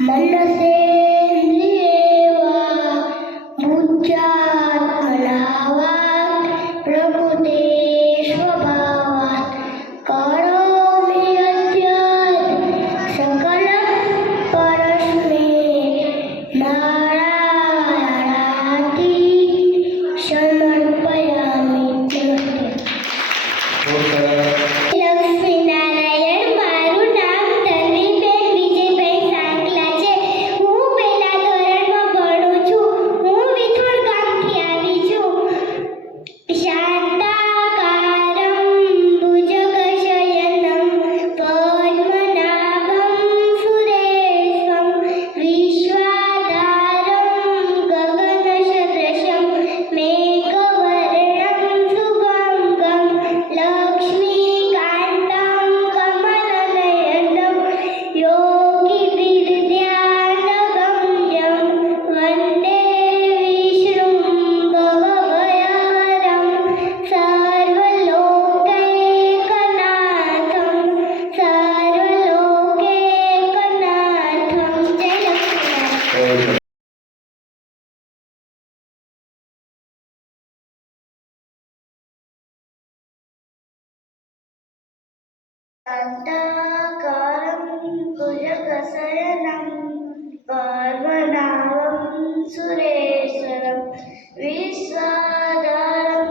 मनसे देवा बुद्ध्यात् अनावात् प्रकृते स्वभावात् करोमि यद्यत् सकलं परस्मै नारायणाति समर्पयामि। લક્ષ્મીનારાયણ, મારું નામ તન્વીબેન વિજયભાઈ સાંકલા છે. હું પહેલા ધોરણમાં ભણું છું. હું વિથોડ ગામથી આવી છું. શાંતાકારમ ભુજગશયનમ પદ્મનાભમ સુરેશમ વિશ્વાધારમ ગગનસદૃશમ મેઘવર્ણમ શુભંગમ લક્ષ્મીકાંતમ કમલનયનમ યોગીવિદ્યાનગમ્યં વંદે વિષ્ણું ભવભયહરં સર્વલોકૈકનાથં સર્વલોકૈકનાથં. જય લક્ષ્મીનારાયણ. शान्ताकारं भुजगशयनं पद्मनाभं सुरेश्वरं विश्वाधारं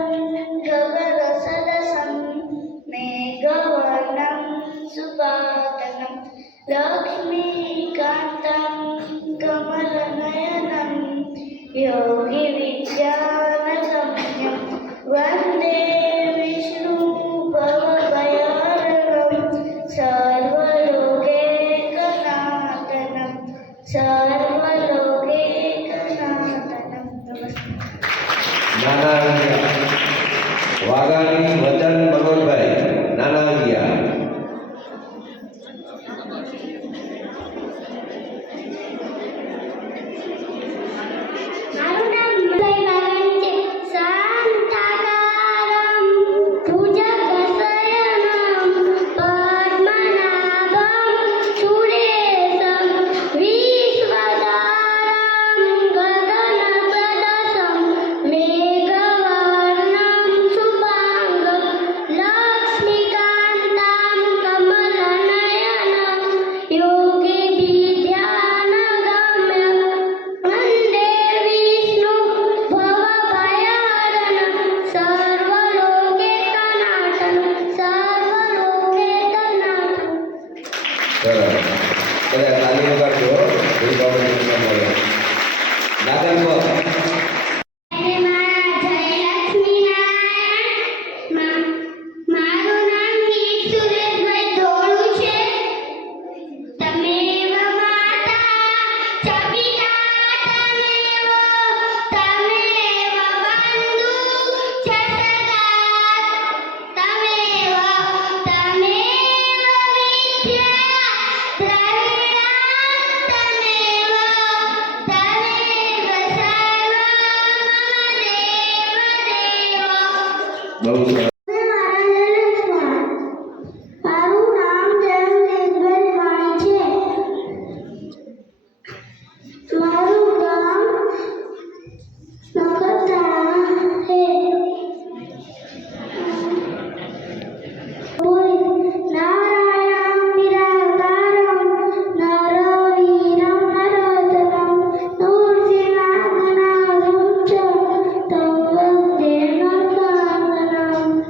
गगनसदृशं मेघवर्णं शुभाङ्गं लक्ष्मीकान्तं कमलनयनं योगिविद्यानगम्यं वन्दे विष्णुं भवभयहरं सर्वलोकैकनाथनं સર્વલોકૈકનાથનમ. નાના વાઘાણી વચન મનોજભાઈ નાના ગયા. મારું નામ વિજયભાઈ વાઘાણી છે. શાંતાકારમ ભુજગશયનમ પદ્મનાભમ સુરેશમ વિશ્વાધારમ ગગનસદૃશમ મેઘવર્ણમ શુભાંગમ લક્ષ્મીકાન્તમ કમલનયનમ યોગીવિદ્યાનગમ્યં વંદે વિષ્ણું ભવભયહરં સર્વલોકૈકનાથં સર્વલોકૈકનાથં. સરસ. બધા તાલી વગાડજો. નાગલપર મારું નામ વીર સુરેશભાઈ ધોળું છે. તમેવ માતા ચ પિતા તમેવ બંધુ ચ સગા તમેવ વિદ્યા દ્રવિડા તમેવ બહુ સરસ. મારું નામ જયંતભાઈ વાણી છે. મારું ગામ નખત્રાણા છે. નારાયણં નિરાકારં નરવીરં નરોત્તમં નૃસિંહાગ્નાધં ચ तं વन्दે નરકાનनं.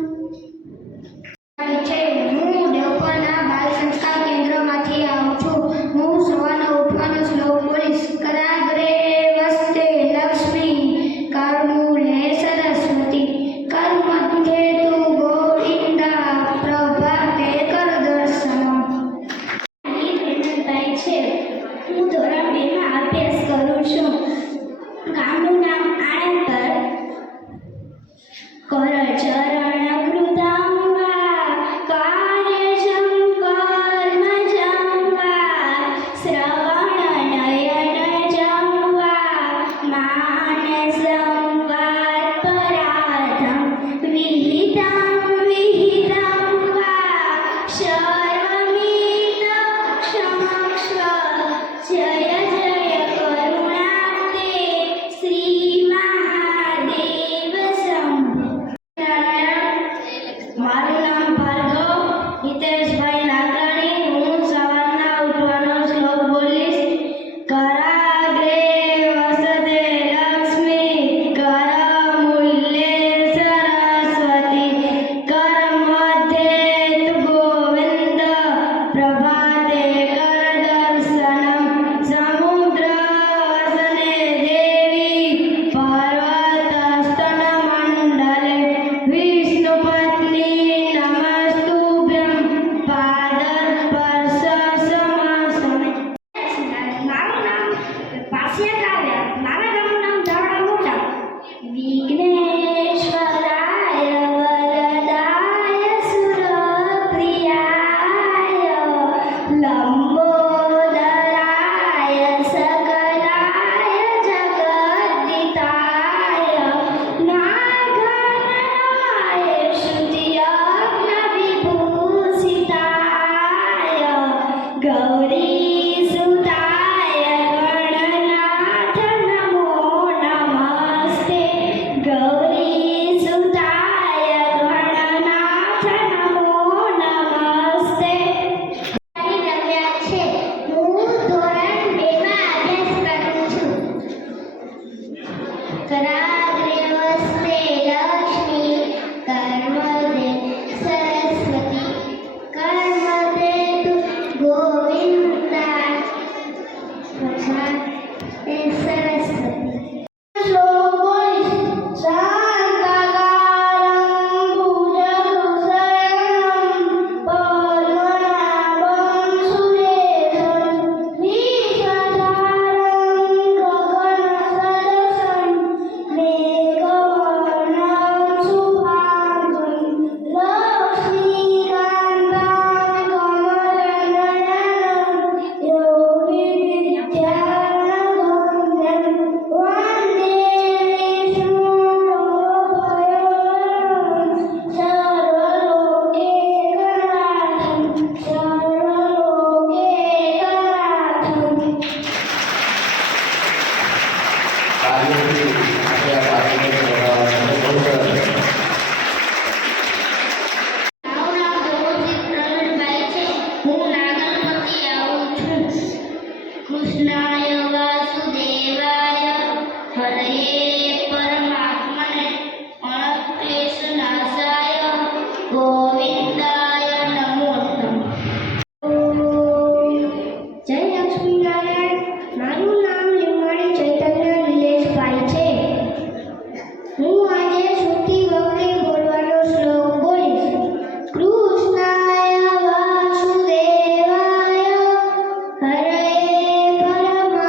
ભાષા એ સરસ હતી. શ્લોક બોલીશ. શાંતાકારં ભુજગશયનં પદ્મનાભં સુરેશં વિશ્વાધારં ગગનસદૃશં મેઘવર્ણં શુભાંગં લક્ષ્મીકાન્तं કમલનયनं યોગીવિદ્યાનગમ્યં વંદે વિષ્ણુલોકભયહરં સર્વલોકૈકનાથં સર્વલોકૈકનાથં. તાલીમથી આપણે આ પાઠને બહુ સરસ. મારું નામ જોશી પ્રવીણભાઈ છે. હું નાગરપતિ આવું છું. કૃષ્ણાય વાસુદેવાય હરયે પરમાત્મને અણક્લેશનાશાય ગોવિંદાય નમો નમઃ. જય લક્ષ્મીનારાયણ. મારું નામ લીંબાણી ચૈતન્ય નિલેશભાઈ છે. હું આજે સુતી વખતે બોલવાનો શ્લોક બોલીશ. કૃષ્ણાય વાસુદેવાય હરયે પરમાત્મને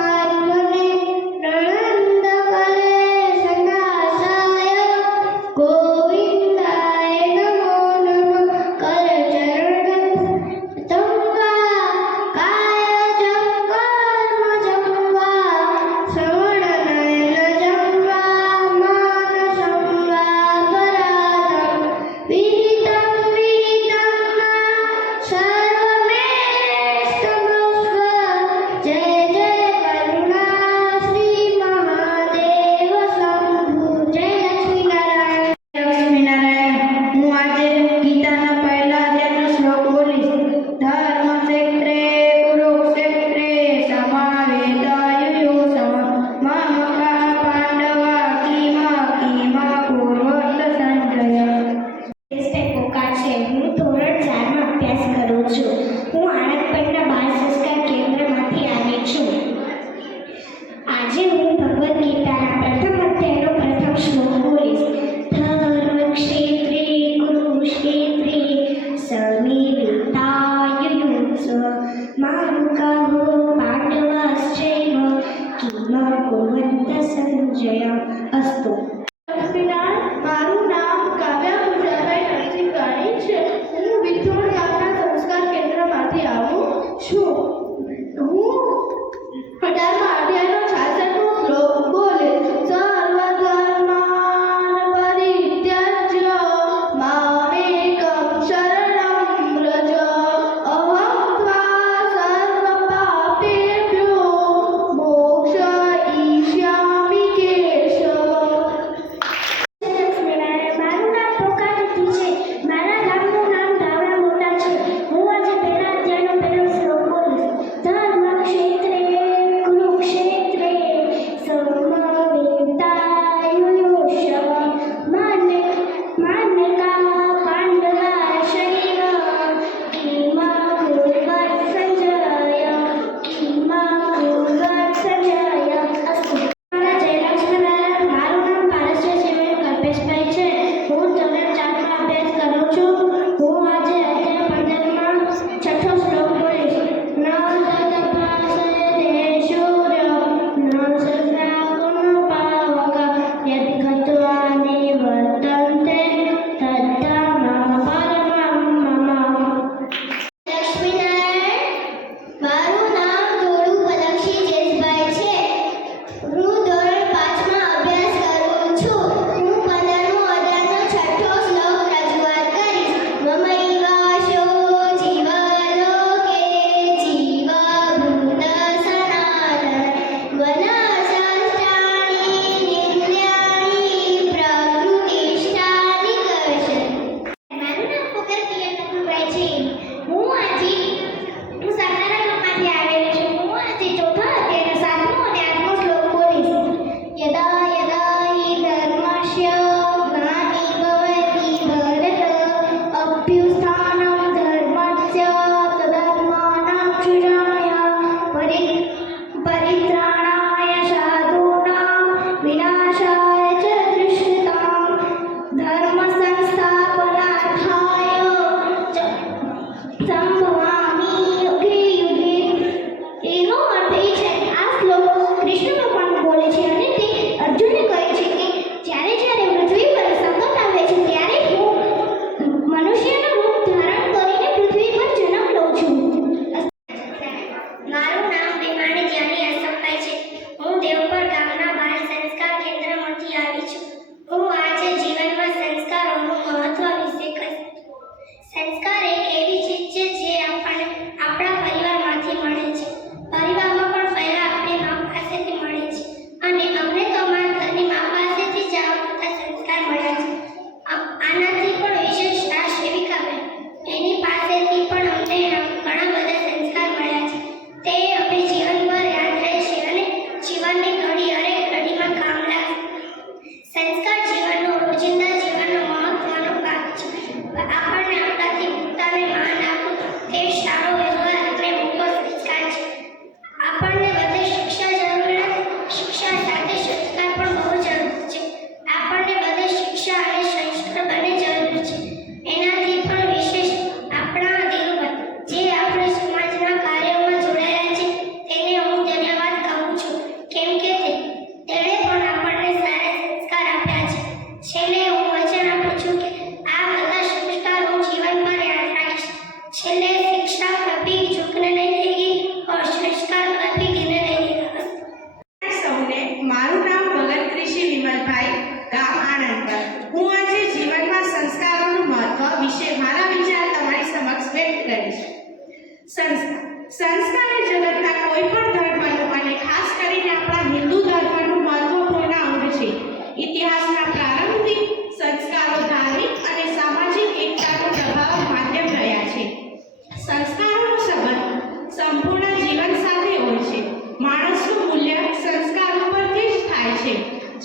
માણસનું મૂલ્ય સંસ્કારો પરથી જ થાય છે.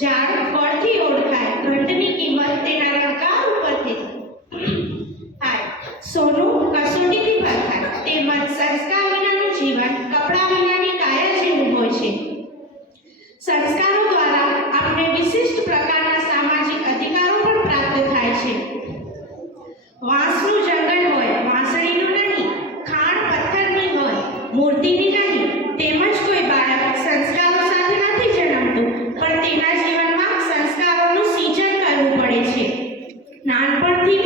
ઝાડ ફળથી ઓળખાય, ઘંટની કિંમત તેના રંગકામ ઉપરથી થાય. સોનું કસોટીથી પરખાય, તેમજ સંસ્કાર વિનાનું જીવન કપડા વિનાની કાયા જેવું હોય છે. સંસ્કારો દ્વારા આપણે વિશિષ્ટ પ્રકારના સામાજિક અધિકારો પણ પ્રાપ્ત થાય છે. વાંસનું જંગલ હોય, વાંસળીનું નહીં, ખાણ પથ્થરની હોય, મૂર્તિની નહીં. તેમજ કોઈ બાળક સંસ્કારો સાથે નથી જન્મતું, પણ તેના જીવનમાં સંસ્કારોનું સિંચન કરવું પડે છે. નાનપણથી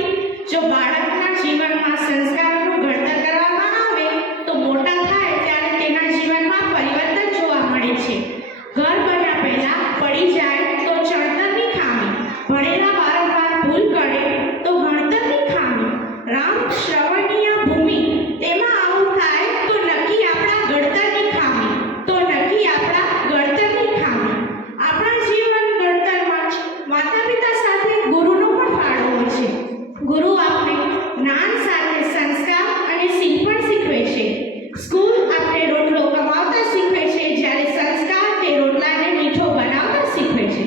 જો બાળકના જીવનમાં સંસ્કારોનું ઘડતર કરવામાં આવે તો મોટા થાય ત્યારે તેના જીવનમાં પરિવર્તન જોવા મળે છે. ઘર બન્યા પહેલા પડી જાય તો ચણતરની ખામી, ભણેલા વારંવાર ભૂલ કરે તો ભણતરની ખામી. રામ શ્રવણીય ભૂમિ, તેમાં આવું થાય તો નક્કી આપણા ઘડતરની ખામી, તો નક્કી આપણા ઘડતરની ખામી. આપણા જીવન ઘડતરમાં માતા પિતા સાથે ગુરુનો પણ ફાળો હોય છે. ગુરુ આપણે જ્ઞાન સાથે સંસ્કાર અને શીખ પણ શીખવે છે. સ્કૂલ આપણે રોટલો કમાવતા શીખવે છે, જ્યારે સંસ્કાર તે રોટલાને મીઠો બનાવતા શીખવે છે.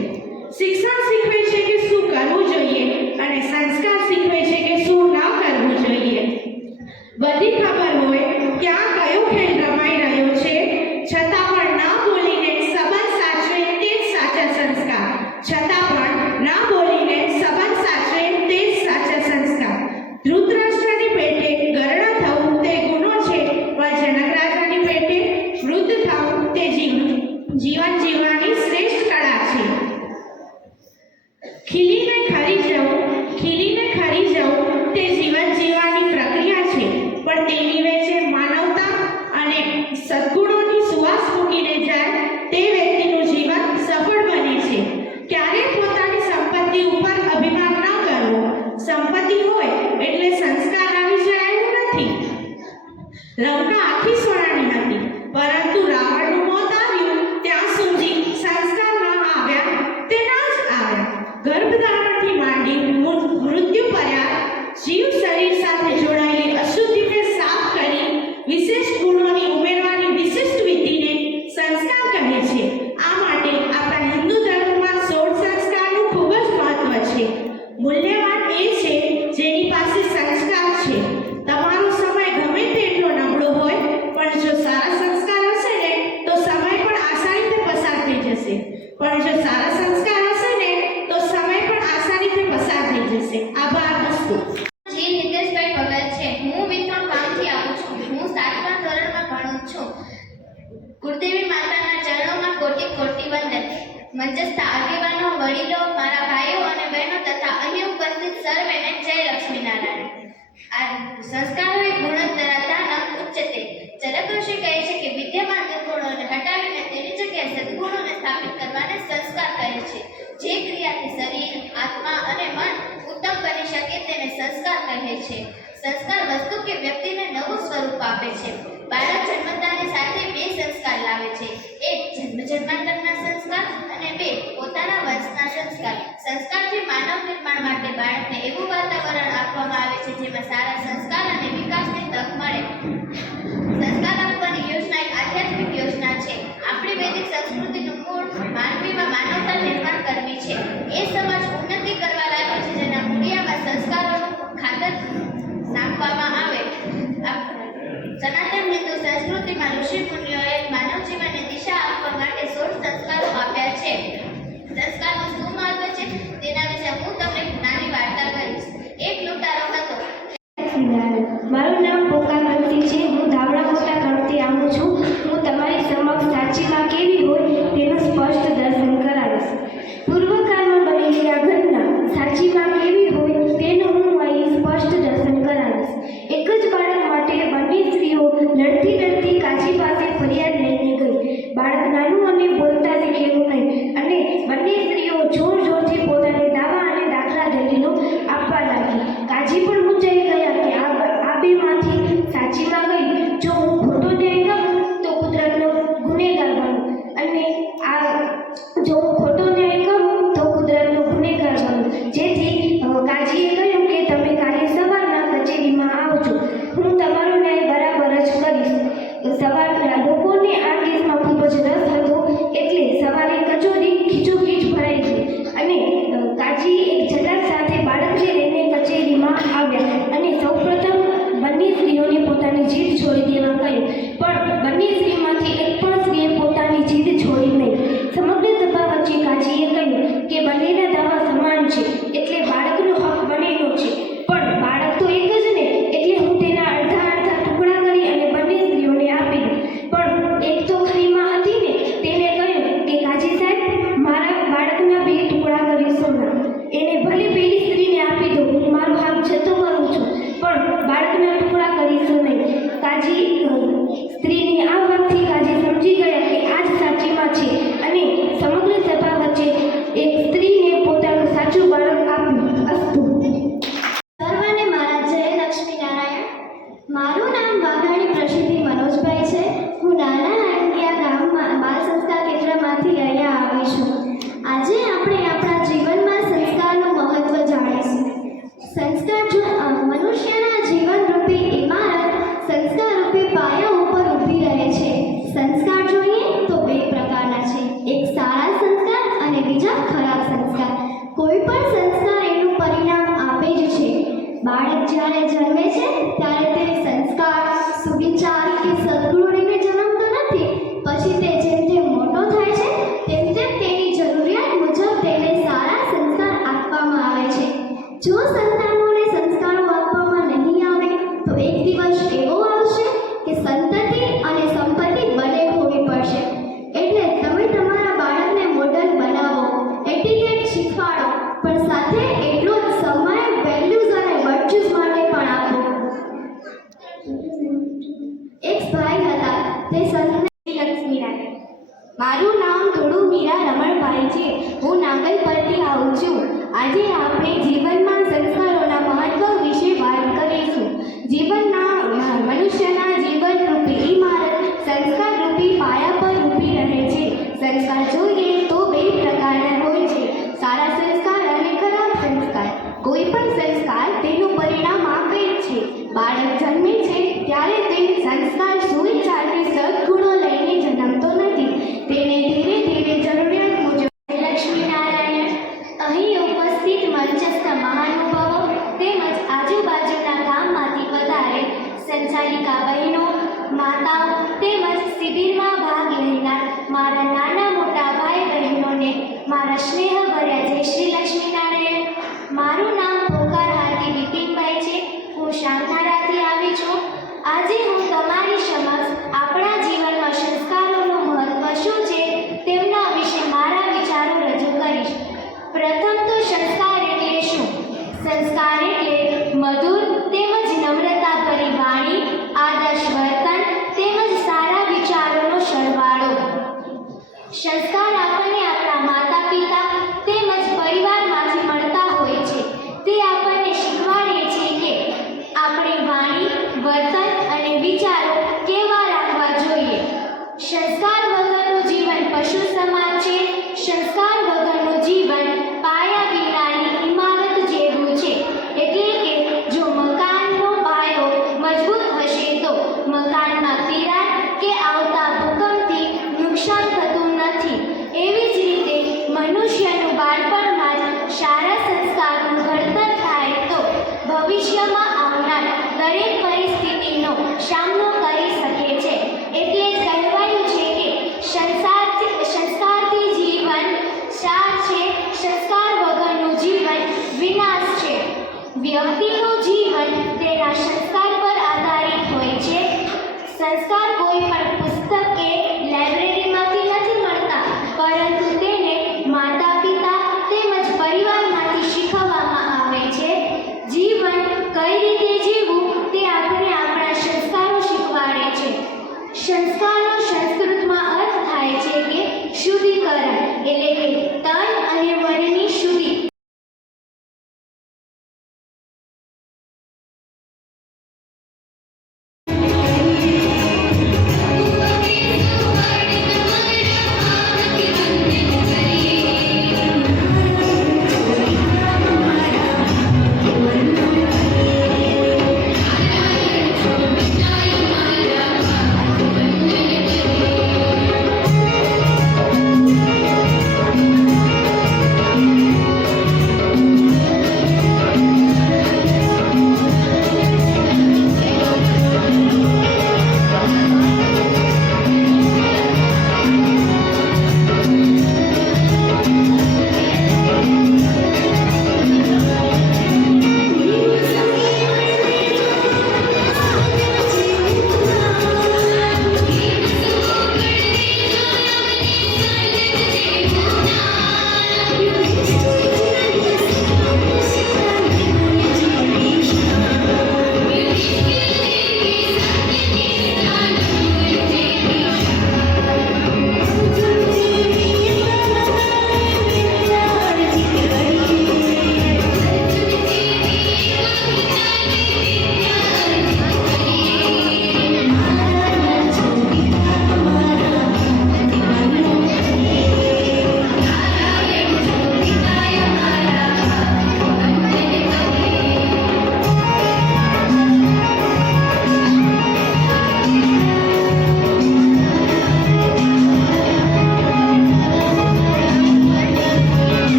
શિક્ષણ શીખવે છે કે શું કરવું જોઈએ અને સંસ્કાર શીખવે છે કે શું ન કરવું જોઈએ. બધી ખબર હોય ક્યાં કયો ખેલ રમાઈ રહ્યો છે, છતાં પણ ન બોલીને સંબંધ સાચવે તે જ સાચા સંસ્કાર. છતાં પણ ન બોલીને સંબંધ સાચવે તે જ સાચા સંસ્કાર. ધૃતરાષ્ટ્રની પેટે ગરડા થવું તે ગુનો છે, પણ જનકરાજાની પેટે વૃદ્ધ થવું તે જીવન જીવવાની શ્રેષ્ઠ કળા છે. ખીલીને ખરી જવું તે જીવન જીવવાની પ્રક્રિયા છે, પણ તેની વચ્ચે માનવતા અને સદ્ગુણોની સુવાસ મૂકીને જાય તે વ્યક્તિનું જીવન સફળ બને છે. ક્યારેય પોતાની સંપત્તિ ઉપર અભિમાન ન કરવો. સંપત્તિ હોય એટલે સંસ્કાર આવી જાય એવું નથી. લંકા આખી સોનાની હતી, પરંતુ રાવણનું મોત આવ્યું ત્યાં સુધી સંસ્કાર ન આવ્યા તે ના જ આવ્યા. ગર્ભધારણથી માંડી મૃત્યુ પર્યંત જીવ શરીર સાથે જોડાયેલી અશુદ્ધિને સાફ કરી વિશિષ્ટ ગુણોની ઉમેરવાની વિશિષ્ટ વિધિને સંસ્કાર કહે છે. આ માટે આપણા હિન્દુ ધર્મમાં 16 સંસ્કારનું ખૂબ જ મહત્વ છે. મૂલ્યવાન એ છે જેની પાસે સંસ્કાર છે. તમારો સમય ગમે તેટલો નબળો હોય, પણ જો સારા સંસ્કાર હશે ને તો સમય પણ આસાનીથી પસાર થઈ જશે. આભાર. અસ્તુ. જી નિતેશભાઈ ભગત છે. હું વિથોણ ગામથી આવું છું. હું 7મા ધોરણમાં ભણું છું. કુળદેવી માતાના ચરણોમાં કોટી કોટી વંદન. મંચસ્થ આગેવાનો, વડીલો, મારા ભાઈઓ અને બહેનો તથા અહીં ઉપસ્થિત સર્વેને જય લક્ષ્મીનારાયણ. આ સંસ્કારો એ ગુણોત્તરાધાનમ ઉચ્ચતે. ચરક ઋષિ કહે છે કે વિદ્યમાન દુર્ગુણોને હટાવીને તેની જગ્યાએ સદ્ગુણોને સ્થાપિત કરવાને સંસ્કાર કહે છે. જે ક્રિયાથી શરીર, આત્મા અને મન ઉત્તમ બની શકે તેને સંસ્કાર કહે છે. સંસ્કાર વસ્તુ કે વ્યક્તિને નવું સ્વરૂપ આપે છે. બાળક જન્મતાની સાથે 2 સંસ્કાર લાવે છે. એક જન્માંતરના સંસ્કાર અને 2 પોતાના વંશના સંસ્કાર. સંસ્કારથી માનવ નિર્માણ માટે બાળકને એવું વાતાવરણ આપવામાં આવે છે જેમાં સારા સંસ્કાર અને વિકાસની તક મળે. સંસ્કાર આપવાની યોજના એક આધ્યાત્મિક યોજના છે. આપણી વૈદિક સંસ્કૃતિનું મૂળ માનવીમાં માનવતા નિર્માણ કરવી છે. એ સમાજ ઉન્નતિ કરવા લાગ્યો છે જેના મૂળિયામાં સંસ્કારોનું ખાતર નાખવામાં આવે. સનાતન હિન્દુ સંસ્કૃતિમાં ઋષિ મુનિઓએ માનવ જીવનને દિશા આપવા માટે 16 સંસ્કારો આપ્યા છે. સંસ્કારનું શું મહત્વ છે તેના વિશે હું તમને એક નાની વાર્તા કહીશ. એક લૂંટારો હતો. મારું નામ પોકામલતી છે. હું ધાબળા મોટા તરફથી આવું છું. હું તમારી સમક્ષ સાચીમાં કેવી હોય તેનું સ્પષ્ટ દર્શન કરાવીશ. પૂર્વકાળમાં બનેલી આ ઘટના સાચીમાં કેવી હોય તેનું હું અહીં સ્પષ્ટ દર્શન કરાવીશ. એક જ બાળક માટે બંને સ્ત્રીઓ લડતી લડતી કાશી પાસે ફરિયાદ લઈને ગઈ. બાળક નાનું અને બોલતા શીખેલું નહીં, અને બંને સ્ત્રીઓ જોર જોરથી પોતાની દાવા અને દાખલા મારું નામ ધોળુ મીરા રમણભાઈ છે. હું નાગલ પરથી આવું છું. આજે આપણે જીવનમાં સંસ્કારોના મહત્વ વિશે વાત કરીશું. મનુષ્યના જીવન રૂપી ઇમારત સંસ્કાર રૂપી પાયા પર ઊભી રહે છે. સંસ્કાર જોઈએ તો બે પ્રકારના હોય છે, સારા સંસ્કાર અને ખરાબ સંસ્કાર. કોઈ પણ સંસ્કાર તેનું પરિણામ આપે જ છે. બાળક જન્મે છે ત્યારે તે સંસ્કાર સુવિચારને સદગુણો લઈને જન્મતો નથી. તેને ધીરે ધીરે જરૂરિયાત મુજબ. લક્ષ્મીનારાયણ. અહીં ઉપસ્થિત મંચસ્થ મહાનુભાવો તેમજ આજુબાજુના ગામમાંથી વધારે સંચાલિકા બહેનો, માતાઓ તેમજ શિબિરમાં ભાગ લેનાર મારા નાના મોટા ભાઈ બહેનોને મારા સ્નેહભર્યા જય શ્રી લક્ષ્મીનારાયણ. મારું નામ પોકાર હાથી વિપિનભાઈ છે. હું શાંતારાથી આવી છું. આજે હું તમારી સમક્ષ આપણા જીવનમાં સંસ્કારોનું મહત્વ શું છે તેમના વિશે મારા વિચારો રજૂ કરીશ. પ્રથમ તો સંસ્કાર એટલે શું? સંસ્કાર એટલે મધુર તેમજ નમ્રતાભરી વાણી, આદર્શ વર્તન તેમજ સારા વિચારોનો સરવાળો. સંસ્કાર આપણને આપણા માતા પિતા તેમજ પરિવારમાંથી મળતા હોય છે. તે આપણને શીખવાડે છે કે આપણે વાણી, વર્તન અને વિચારો કેવા રાખવા જોઈએ. સંસ્કાર વગરનું જીવન પશુ સમાન છે. સંસ્કાર